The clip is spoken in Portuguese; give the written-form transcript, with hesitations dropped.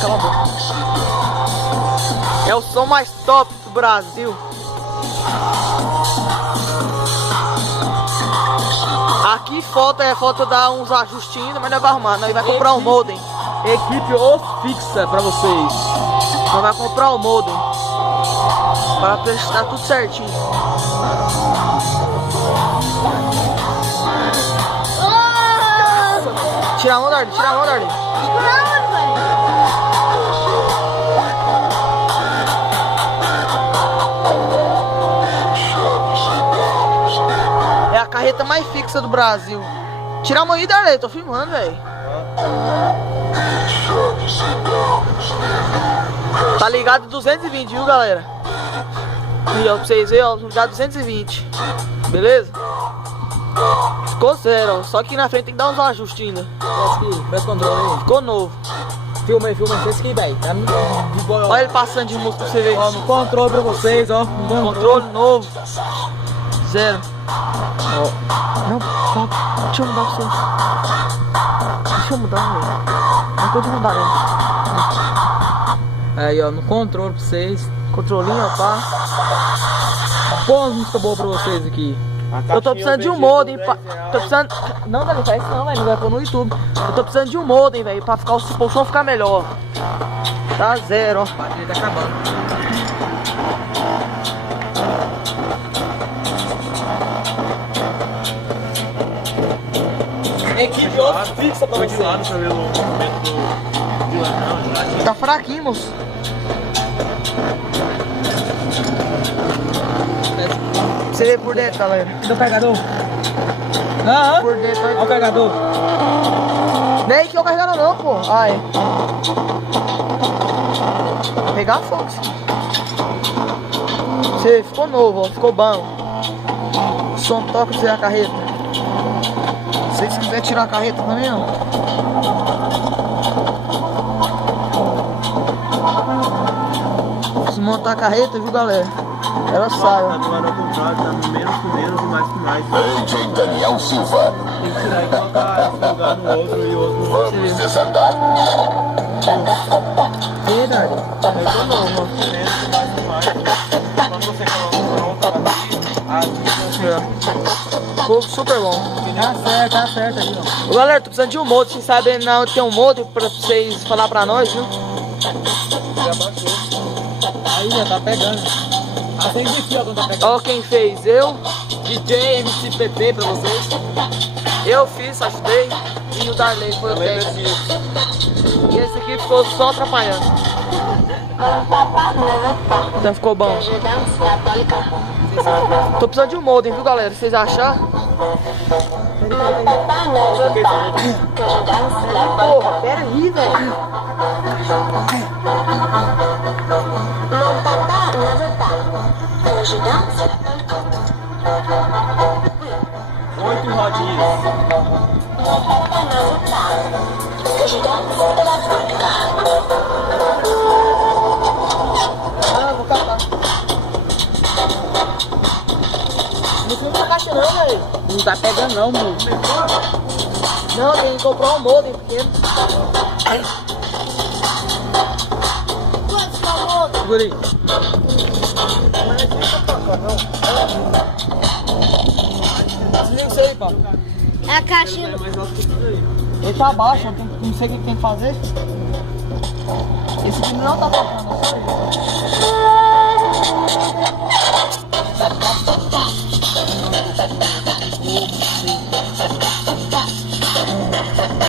Cala a boca. É o som mais top do Brasil. Aqui falta dar uns ajustinhos, mas nós vai arrumar. Nós vai comprar um modem. Equipe fixa pra vocês. Nós vai comprar o modem para prestar tudo certinho. Tira a mão, Darly, tira a mão, Darly. É a carreta mais fixa do Brasil. Tira a mão aí, Darly, tô filmando, velho. Tá ligado 220, viu, galera? E ó, pra vocês verem, ó, ligado 220. Beleza? Ficou zero, ó. Só que na frente tem que dar uns ajustes ainda. Presta controle aí. Ficou novo. Filma aí, esse aqui, velho. Tá de boa. Olha ele passando de música pra você ver. Ó, no controle pra vocês, ó. Controle novo. Zero. Ó. Não, deixa eu mudar pra vocês. Deixa eu mudar, velho. Não pode mudar, né? Aí, ó, no controle pra vocês. Controlinho, ó, pá. Põe uma música boa pra vocês aqui. Eu tô precisando de um modem, tô precisando... Não, Dani, faz isso não, velho, não vai pôr no YouTube. Eu tô precisando de um modem, velho, pra ficar o som ficar melhor. Tá zero, ó. A bateria tá acabando. Equipe fixa pra vocês. Tá fraquinho, moço. Você vê por dentro, galera. Cadê o carregador? Aham. Por dentro. Olha o carregador. Nem que eu carregador não, pô. Ah, é. Vou pegar fogo. Você ficou novo, ó. Ficou bom. O som toca pra você a carreta. Se vocês quiserem tirar a carreta também, ó. Desmontar a carreta, viu, galera? Ela sai, ó. Tá do lado ao contrário, tá no menos com menos e mais com mais. DJ Daniel Silva. Tem que tirar e colocar esse lugar no outro e outro no outro. Vamos desandar. Verdade. Aí tô novo, ó. Menos e mais com mais. Quando você coloca aqui, Ficou super bom. Tá certo aí, ó. Ô, galera, tô precisando de um modem. Vocês sabem não tem um modem pra vocês falar pra nós, viu? Já baixou. Aí, já tá pegando. Acende aqui, ó, quando tá pegando. Ó quem fez, eu. DJ MCPT pra vocês. Eu fiz, ajudei. E o Darley foi o técnico. E esse aqui ficou só atrapalhando. Então ficou bom. Tô precisando de um modem, viu, galera? Vocês acharam? Porra, pera aí, velho. Oito rodinhas. Ah, vou catar. Não fica na caixa não, velho. Não tá pegando não, mano. Não, tem que comprar um modem pequeno. Segura aí. Desliga isso aí, pá. É a caixinha. Ele tá abaixo, não sei o que tem que fazer. Esse aqui não tá tocando, só ele.